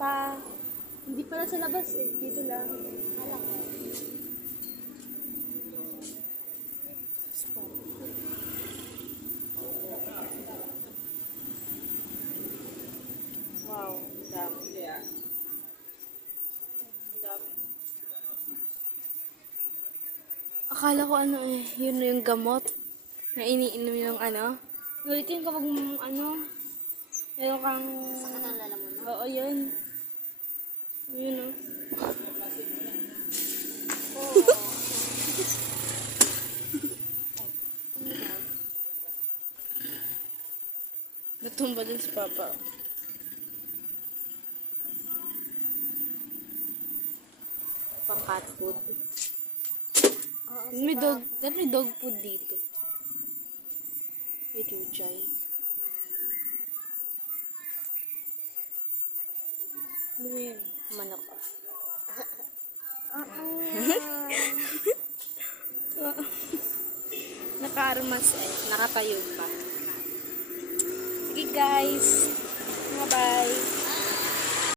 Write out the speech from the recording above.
pa. Hindi pala sa labas eh. Dito lang. Alam. Wow, dami. Dami. Akala ko ano eh, yun yung gamot na iniinom yung ano. Ulitin kapag ano, meron kang... Sakit ang lalamunan. Oo, yun. Yun o. Oo. Natumba dun si Papa. Pang cat food. Oo, May dog food dito. May chuchay. Ano yun? manok. Naka-armas eh. Nakatayo pa. Sige guys. Bye-bye.